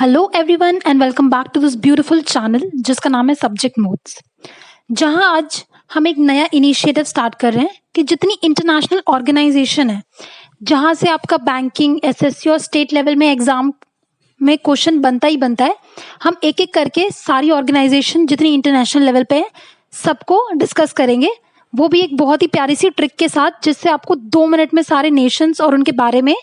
Hello everyone and welcome back to this beautiful channel जिसका नाम है सब्जेक्ट नोट्स। जहां आज हम एक नया इनिशिएटिव स्टार्ट कर रहे हैं कि जितनी इंटरनेशनल ऑर्गेनाइजेशन है जहां से आपका बैंकिंग एसएससी और स्टेट लेवल में एग्जाम में क्वेश्चन बनता ही बनता है, हम एक एक करके सारी ऑर्गेनाइजेशन जितनी इंटरनेशनल लेवल पे है सबको डिस्कस करेंगे। वो भी एक बहुत ही प्यारी सी ट्रिक के साथ जिससे आपको 2 मिनट में सारे नेशंस और उनके बारे में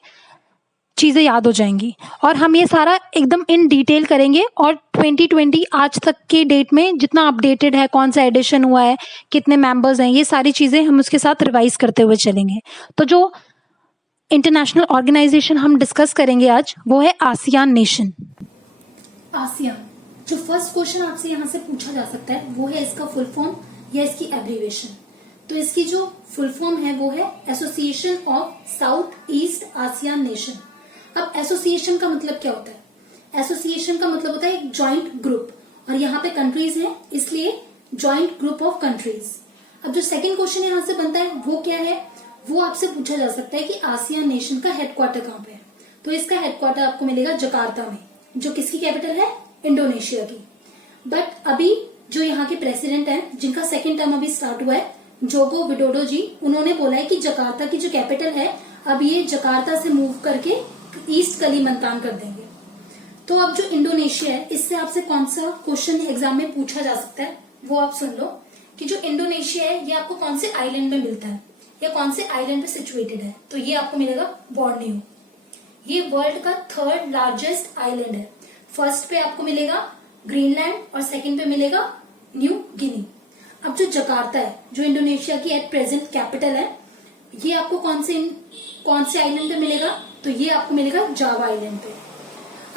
चीज़ें याद हो जाएंगी। और हम ये सारा एकदम इन डिटेल करेंगे और 2020 आज तक के डेट में जितना अपडेटेड है, कौन सा एडिशन हुआ है, कितने मेंबर्स हैं, ये सारी चीज़ें हम उसके साथ रिवाइज करते हुए चलेंगे। तो जो इंटरनेशनल ऑर्गेनाइजेशन हम डिस्कस करेंगे आज वो है आसियान नेशन। आसियान, जो फर्स्ट क्वेश्चन आपसे यहाँ से पूछा जा सकता है वो है इसका फुल फॉर्म या इसकी एब्रीविएशन। तो इसकी जो फुल फॉर्म है वो है association of south east ASEAN nation. अब एसोसिएशन का मतलब क्या होता है? एसोसिएशन का मतलब होता है एक जॉइंट ग्रुप, और यहाँ पे कंट्रीज हैं इसलिए जॉइंट ग्रुप ऑफ कंट्रीज। अब जो सेकंड क्वेश्चन यहाँ से बनता है वो क्या है? वो आपसे पूछा जा सकता है कि आसियान नेशन का हेडक्वार्टर कहाँ पे है। तो इसका हेडक्वार्टर आपको मिलेगा जकार्ता में, जो किसकी कैपिटल है? इंडोनेशिया की। बट अभी जो यहाँ के प्रेसिडेंट हैं जिनका सेकेंड टर्म अभी स्टार्ट हुआ है, जोको विडोडो जी, उन्होंने बोला है कि जकार्ता की जो कैपिटल है अब ये जकार्ता से मूव करके ईस्ट कलिमंतान कर देंगे। तो अब जो इंडोनेशिया है इससे आपसे कौन सा क्वेश्चन एग्जाम में पूछा जा सकता है वो आप सुन लो कि जो इंडोनेशिया है ये आपको कौन से आइलैंड में मिलता है या कौन से आइलैंड पे सिचुएटेड है? तो ये आपको मिलेगा बोर्नियो। ये वर्ल्ड का थर्ड लार्जेस्ट आइलैंड है। फर्स्ट पे आपको मिलेगा ग्रीनलैंड और सेकंड पे मिलेगा न्यू गिनी। अब जो जकार्ता है जो इंडोनेशिया की एट प्रेजेंट कैपिटल है, ये आपको कौन से आइलैंड पे मिलेगा? तो ये आपको मिलेगा जावा आइलैंड पे।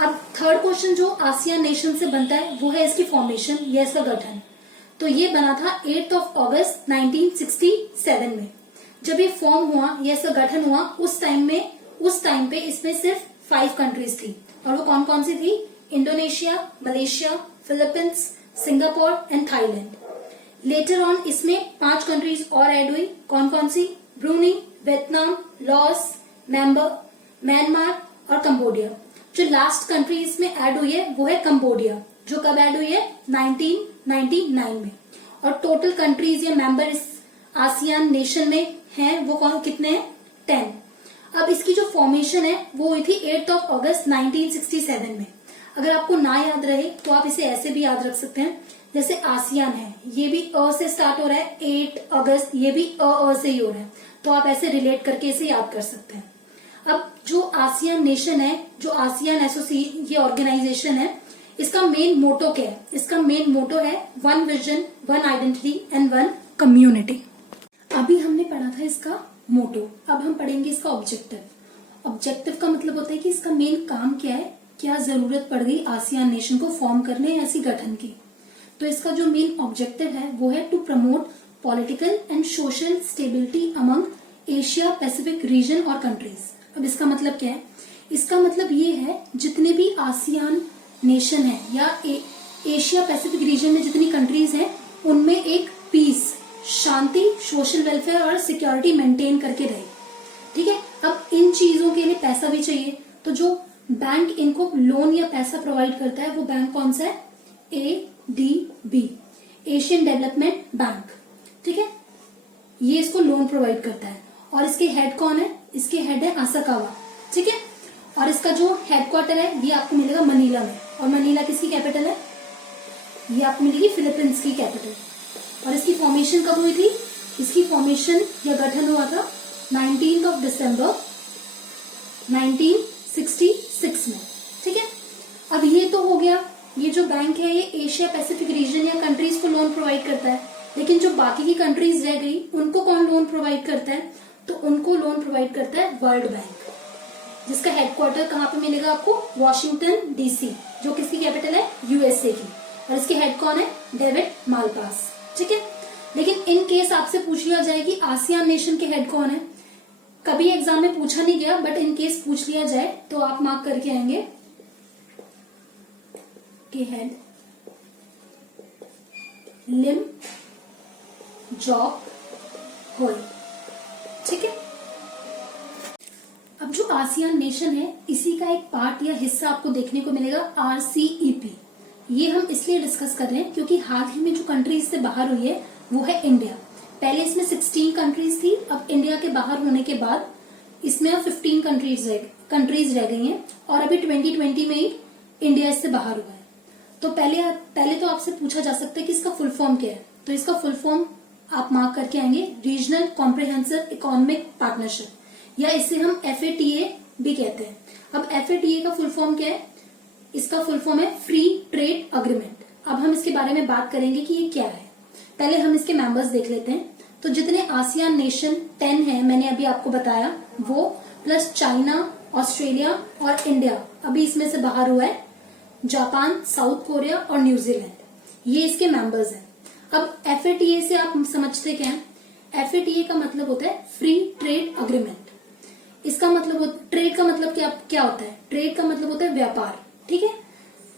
अब थर्ड क्वेश्चन जो आसियान नेशन से बनता है वो है इसकी फॉर्मेशन या इसका गठन। तो ये बना था 8 अगस्त 1967 में। जब ये फॉर्म हुआ या इसका गठन हुआ उस टाइम पे इसमें सिर्फ 5 कंट्रीज थी, और वो कौन कौन सी थी? Indonesia, Malaysia, Philippines, Singapore and Thailand. Later on इसमें 5 कंट्रीज और ऐड हुई। कौन कौन सी? ब्रूनी, वियतनाम, लाओस, म्यांमार और कंबोडिया। जो लास्ट कंट्री इसमें ऐड हुई है वो है कंबोडिया, जो कब ऐड हुई है? 1999 में। और टोटल कंट्रीज या मेंबर इस आसियान नेशन में हैं वो कितने हैं? 10। अब इसकी जो फॉर्मेशन है वो हुई थी 8 अगस्त 1967 में। अगर आपको ना याद रहे तो आप इसे ऐसे भी याद रख सकते हैं, जैसे आसियान है ये भी अ से स्टार्ट हो रहा है, 8 अगस्त ये भी अ से ही हो रहा है, तो आप ऐसे रिलेट करके इसे याद कर सकते हैं। अब जो आसियान नेशन है, जो आसियान ये ऑर्गेनाइजेशन है, इसका मेन मोटो क्या है? इसका मेन मोटो है 1 विजन, 1 आइडेंटिटी एंड 1 कम्युनिटी। अभी हमने पढ़ा था इसका मोटो, अब हम पढ़ेंगे इसका ऑब्जेक्टिव। ऑब्जेक्टिव का मतलब होता है कि इसका मेन काम क्या है, क्या जरूरत पड़ गई आसियान नेशन को फॉर्म करने ऐसी गठन की। तो इसका जो मेन ऑब्जेक्टिव है वो है to promote political and social stability among Asia Pacific region और कंट्रीज। अब इसका मतलब क्या है? इसका मतलब ये है जितने भी आसियान नेशन है या एशिया पैसिफिक रीजन में जितनी कंट्रीज हैं उनमें एक पीस, शांति, सोशल वेलफेयर और सिक्योरिटी मेंटेन करके रहे। ठीक है। अब इन चीजों के लिए पैसा भी चाहिए, तो जो बैंक इनको लोन या पैसा प्रोवाइड करता है वो बैंक कौन सा है? ADB, Asian development bank. ठीक है, ये इसको लोन प्रोवाइड करता है। और इसके हेड कौन है? इसके हेड है आसाकावा। ठीक है। और इसका जो हेडक्वार्टर है ये आपको मिलेगा मनीला में, और मनीला किसकी कैपिटल है? ये आपको मिलेगी फिलीपींस की कैपिटल। और इसकी फॉर्मेशन कब हुई थी? इसकी फॉर्मेशन या गठन हुआ था 19 दिसंबर 1966 में। ठीक है। अब ये तो हो गया, ये जो बैंक है ये एशिया पैसिफिक रीजन या कंट्रीज को लोन प्रोवाइड करता है। लेकिन जो बाकी की कंट्रीज रह गई उनको कौन लोन प्रोवाइड करता है? तो उनको लोन प्रोवाइड करता है वर्ल्ड बैंक, जिसका हेडक्वार्टर कहाँ पे मिलेगा आपको? वॉशिंगटन DC, जो किसकी कैपिटल है? USA की। और इसके हेड कौन है? David Malpass. ठीक है। लेकिन इन केस आपसे पूछ लिया जाए कि आसियान नेशन के हेड कौन है, कभी एग्जाम में पूछा नहीं गया बट इन केस पूछ लिया जाए तो आप मार्क करके आएंगे के हेड लिम जॉक होय। ठीक है। अब जो आसियान नेशन है इसी का एक पार्ट या हिस्सा आपको देखने को मिलेगा RCEP। ये हम इसलिए डिस्कस कर रहे हैं क्योंकि हाल ही में जो कंट्रीज से बाहर हुई है वो है इंडिया। पहले इसमें 16 कंट्रीज थी, अब इंडिया के बाहर होने के बाद इसमें अब 15 कंट्रीज रह गई हैं और अभी 2020 में ही इंडिया इससे बाहर हुआ है। तो पहले तो आपसे पूछा जा सकता है कि इसका फुल फॉर्म क्या है। तो इसका फुल फॉर्म आप मार्क करके आएंगे, रीजनल कॉम्प्रिहेंसिव इकोनॉमिक पार्टनरशिप, या इसे हम FATA भी कहते हैं। अब FATA का फुल फॉर्म क्या है? इसका फुल फॉर्म है फ्री ट्रेड अग्रीमेंट। अब हम इसके बारे में बात करेंगे कि ये क्या है। पहले हम इसके मेंबर्स देख लेते हैं। तो जितने आसियान नेशन 10 है, मैंने अभी आपको बताया, वो प्लस चाइना, ऑस्ट्रेलिया और इंडिया अभी इसमें से बाहर हुआ है, जापान, साउथ कोरिया और न्यूजीलैंड, ये इसके मेंबर्स हैं। अब FATA से आप समझते क्या है? FATA का मतलब होता है फ्री ट्रेड अग्रीमेंट। इसका मतलब ट्रेड का मतलब क्या होता है? ट्रेड का मतलब होता है व्यापार, ठीक है।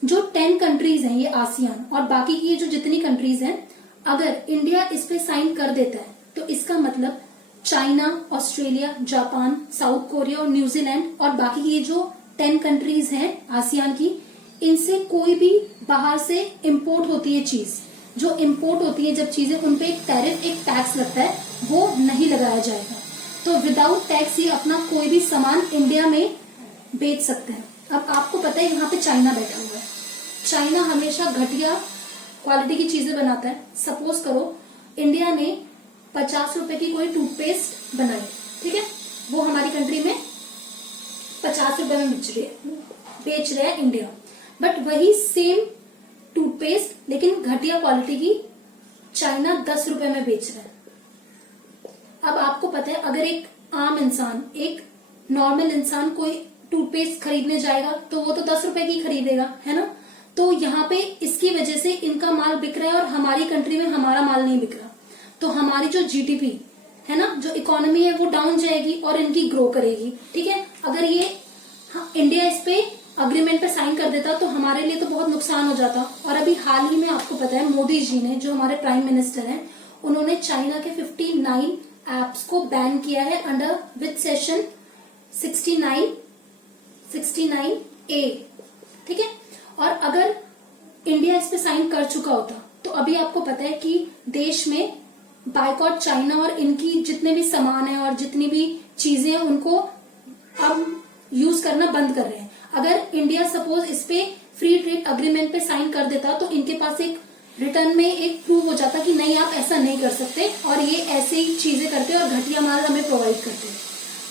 जो 10 कंट्रीज हैं ये आसियान और बाकी की ये जो जितनी कंट्रीज हैं, अगर इंडिया इस पे साइन कर देता है तो इसका मतलब China, Australia, Japan, south Korea और न्यूजीलैंड और बाकी की ये जो 10 कंट्रीज हैं आसियान की, इनसे कोई भी बाहर से इंपोर्ट होती है चीज, जो इंपोर्ट होती है जब चीजें, उनपे एक टैरिफ, एक टैक्स लगता है, वो नहीं लगाया जाएगा। तो विदाउट टैक्स ये अपना कोई भी सामान इंडिया में बेच सकते हैं। अब आपको पता है यहाँ पे चाइना बैठा हुआ है। चाइना हमेशा घटिया क्वालिटी की चीजें बनाता है। सपोज करो इंडिया ने 50 रुपए की कोई टूथपेस्ट बनाई, ठीक है, वो हमारी कंट्री में 50 रुपए में बेच रहा है इंडिया, बट वही सेम टूथपेस्ट लेकिन घटिया क्वालिटी की चाइना 10 रुपए में बेच रहा है। अब आपको पता है अगर एक आम इंसान, एक नॉर्मल इंसान कोई टूथपेस्ट खरीदने जाएगा तो वो तो 10 रुपए की खरीदेगा, है ना। तो यहाँ पे इसकी वजह से इनका माल बिक रहा है और हमारी कंट्री में हमारा माल नहीं बिक रहा। तो हमारी जो GDP है ना, जो इकोनॉमी है, वो डाउन जाएगी और इनकी ग्रो करेगी, ठीक है। अगर ये इंडिया इस पे अग्रीमेंट पे साइन कर देता तो हमारे लिए तो बहुत नुकसान हो जाता। और अभी हाल ही में आपको पता है मोदी जी ने, जो हमारे प्राइम मिनिस्टर हैं, उन्होंने चाइना के 59 एप्स को बैन किया है अंडर विद सेशन 69A, ठीक है। और अगर इंडिया इस पे साइन कर चुका होता तो अभी आपको पता है कि देश में बायकॉट चाइना और इनकी जितने भी सामान है और जितनी भी चीजें हैं उनको अब यूज करना बंद कर रहे हैं। अगर इंडिया सपोज इस पे फ्री ट्रेड अग्रीमेंट पे साइन कर देता तो इनके पास एक रिटर्न में एक प्रूव हो जाता कि नहीं, आप ऐसा नहीं कर सकते और ये ऐसे ही चीजें करते और घटिया माल हमें प्रोवाइड करते।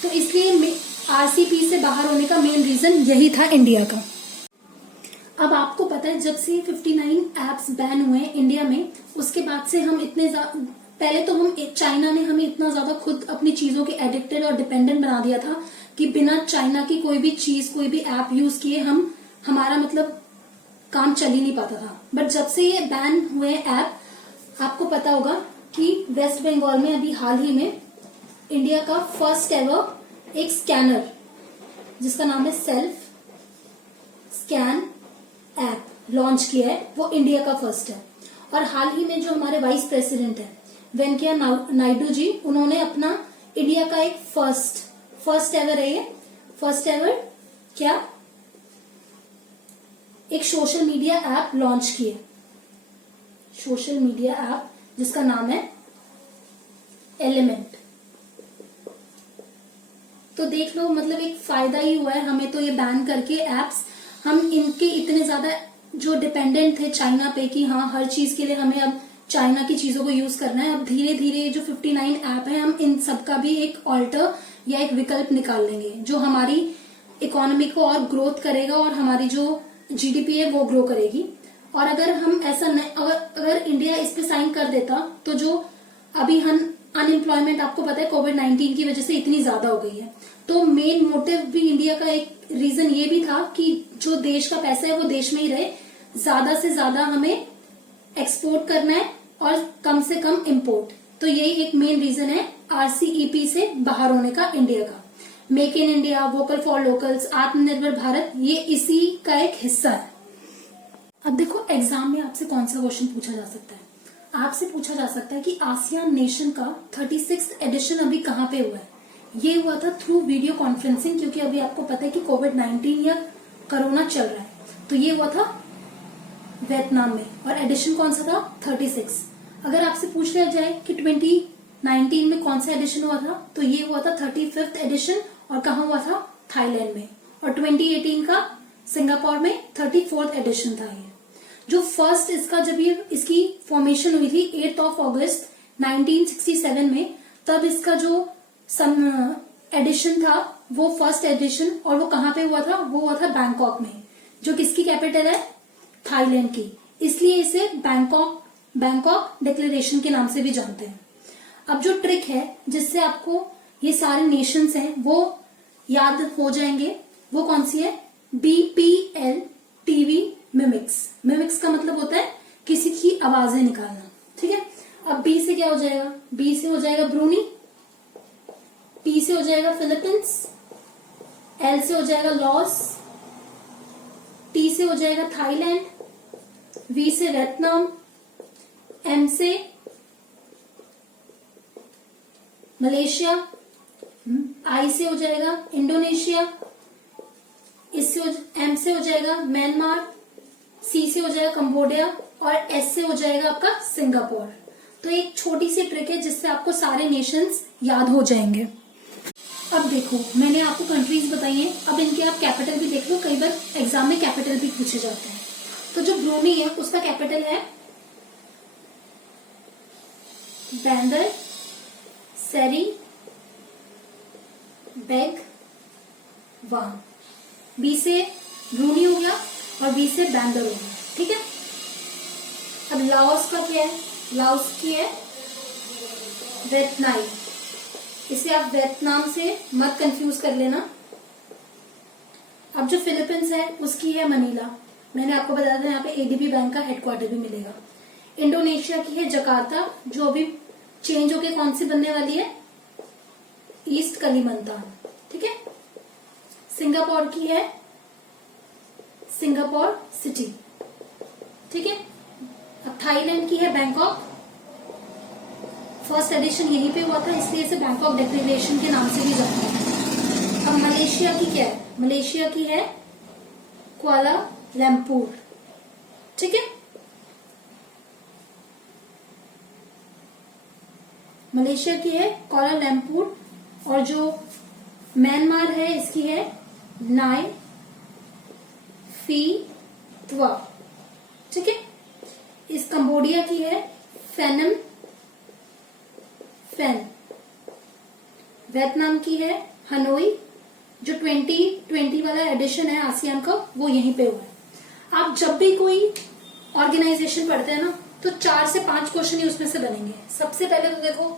तो इसलिए RCEP से बाहर होने का मेन रीजन यही था इंडिया का। अब आपको पता है जब से 59 एप्स बैन हुए हैं इंडिया में, उसके बाद से हम पहले तो हम चाइना ने हमें इतना ज्यादा खुद अपनी चीजों के एडिक्टेड और डिपेंडेंट बना दिया था कि बिना चाइना की कोई भी चीज, कोई भी ऐप यूज किए हमारा मतलब काम चल ही नहीं पाता था। बट जब से ये बैन हुए ऐप, आपको पता होगा कि वेस्ट बंगाल में अभी हाल ही में इंडिया का फर्स्ट एवर एक स्कैनर जिसका नाम है सेल्फ स्कैन ऐप लॉन्च किया है, वो इंडिया का फर्स्ट है। और हाल ही में जो हमारे वाइस प्रेसिडेंट है वेंकैया नायडू जी, उन्होंने अपना इंडिया का एक फर्स्ट एवर है, ये फर्स्ट एवर क्या, एक सोशल मीडिया ऐप लॉन्च किए, सोशल मीडिया ऐप जिसका नाम है एलिमेंट। तो देख लो, मतलब एक फायदा ही हुआ है हमें तो ये बैन करके एप्स। हम इनके इतने ज्यादा जो डिपेंडेंट थे चाइना पे कि हाँ हर चीज के लिए हमें अब चाइना की चीजों को यूज करना है, अब धीरे धीरे जो 59 ऐप है हम इन सबका भी एक ऑल्टर या एक विकल्प निकाल लेंगे जो हमारी इकोनॉमी को और ग्रोथ करेगा और हमारी जो GDP है वो ग्रो करेगी। और अगर हम ऐसा नहीं, अगर इंडिया इस पे साइन कर देता तो जो अभी हम अनएम्प्लॉयमेंट, आपको पता है कोविड-19 की वजह से इतनी ज्यादा हो गई है, तो मेन मोटिव भी इंडिया का एक रीजन ये भी था कि जो देश का पैसा है वो देश में ही रहे, ज्यादा से ज्यादा हमें एक्सपोर्ट करना है और कम से कम इंपोर्ट। तो यही एक मेन रीजन है RCEP से बाहर होने का इंडिया का। Make in India, vocal for locals, आत्मनिर्भर भारत, ये इसी का एक हिस्सा है। अब देखो एग्जाम में आपसे कौन सा क्वेश्चन पूछा जा सकता है। आपसे पूछा जा सकता है कि आसियान नेशन का 36th एडिशन अभी कहाँ पे हुआ है, ये हुआ था थ्रू वीडियो कॉन्फ्रेंसिंग, क्योंकि अभी आपको पता है कि कोविड-19 या कोरोना चल रहा है। तो ये हुआ था वियतनाम में, और एडिशन कौन सा था? 36। अगर आपसे पूछ लिया जाए कि 2019 में कौन सा एडिशन हुआ था, तो ये हुआ था 35th एडिशन, और कहाँ हुआ था? थाईलैंड में। और 2018 का सिंगापुर में 34th एडिशन था ये। जो फर्स्ट इसका जब ये इसकी फॉर्मेशन हुई थी 8 अगस्त 1967 में, तब इसका जो एडिशन था वो फर्स्ट एडिशन, और वो कहाँ पे हुआ था? वो हुआ था बैंकॉक में, जो किसकी कैपिटल है? थाईलैंड की। इसलिए इसे बैंकॉक डिक्लेरेशन के नाम से भी जानते हैं। अब जो ट्रिक है जिससे आपको ये सारे नेशंस हैं वो याद हो जाएंगे, वो कौन सी है? BPL TV mimics. मिमिक्स का मतलब होता है किसी की आवाजें निकालना, ठीक है। अब B से क्या हो जाएगा? B से हो जाएगा ब्रूनी, P से हो जाएगा फिलीपींस, L से हो जाएगा लॉस, T से हो जाएगा थाईलैंड, V से वियतनाम, M से मलेशिया, I से हो जाएगा इंडोनेशिया, M से हो जाएगा म्यांमार, C से हो जाएगा कंबोडिया, और S से हो जाएगा आपका सिंगापुर। तो एक छोटी सी ट्रिक है जिससे आपको सारे नेशंस याद हो जाएंगे। अब देखो, मैंने आपको कंट्रीज बताई हैं, अब इनके आप कैपिटल भी देख लो, कई बार एग्जाम में कैपिटल भी पूछे जाते हैं। तो जो ब्रूनी है उसका कैपिटल है बैंदर सेरी बेग वान। बी से ब्रूनी हो गया और बी से बैंदर हो गया, ठीक है। अब लाओस का क्या है? लाओस की है वियतनाम। इसे आप वियतनाम से मत कंफ्यूज कर लेना। अब जो फिलीपींस है उसकी है मनीला, मैंने आपको बताया था यहाँ पे ADB बैंक का हेडक्वार्टर भी मिलेगा। इंडोनेशिया की है जकार्ता, जो अभी चेंज होके कौन सी बनने वाली है? ईस्ट कलिमंतान, ठीक है। सिंगापुर की है सिंगापुर सिटी, ठीक है। अब थाईलैंड की है बैंकॉक, फर्स्ट एडिशन यहीं पे हुआ था इसलिए इसे बैंकॉक डिक्लेरेशन के नाम से भी जानते हैं। अब मलेशिया की क्या है? मलेशिया की है कुआला लंपुर, ठीक है। मलेशिया की है कुआला लंपुर, और जो म्यांमार है इसकी है नाई फी त्वा, ठीक है। इस कंबोडिया की है फेनम फेन। वियतनाम की है हनोई, जो 2020 वाला एडिशन है आसियान का वो यहीं पे हुआ है। आप जब भी कोई ऑर्गेनाइजेशन पढ़ते हैं ना, तो 4 से 5 क्वेश्चन ही उसमें से बनेंगे। सबसे पहले तो देखो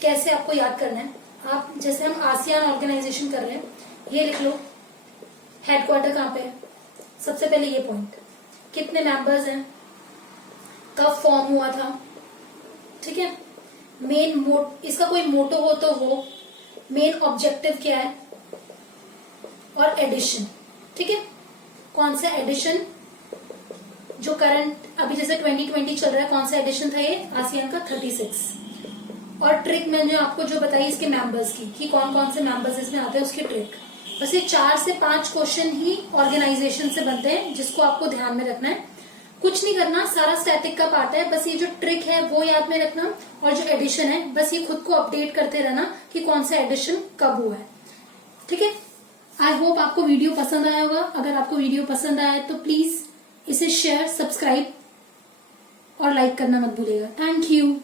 कैसे आपको याद करना है। आप जैसे हम आसियान ऑर्गेनाइजेशन कर रहे हैं, ये लिख लो हेडक्वार्टर कहाँ पे है। सबसे पहले ये पॉइंट, कितने मेंबर्स हैं, कब फॉर्म हुआ था, ठीक है। इसका कोई मोटो हो तो वो, मेन ऑब्जेक्टिव क्या है, और एडिशन, ठीक है। कौन सा एडिशन जो करंट अभी जैसे 2020 चल रहा है, कौन सा एडिशन था ये? आसियान का 36। और ट्रिक मैंने आपको जो बताई इसके मेंबर्स की, कि कौन कौन से मेंबर्स इसमें आते हैं, उसकी ट्रिक। बस ये 4 से 5 क्वेश्चन ही ऑर्गेनाइजेशन से बनते हैं, जिसको आपको ध्यान में रखना है। कुछ नहीं करना, सारा स्टैटिक का पार्ट है। बस ये जो ट्रिक है वो याद में रखना, और जो एडिशन है बस ये खुद को अपडेट करते रहना कि कौन सा एडिशन कब हुआ है, ठीक है। आई होप आपको वीडियो पसंद आया होगा। अगर आपको वीडियो पसंद आया तो प्लीज इसे शेयर, सब्सक्राइब और लाइक करना मत भूलिएगा। Thank you.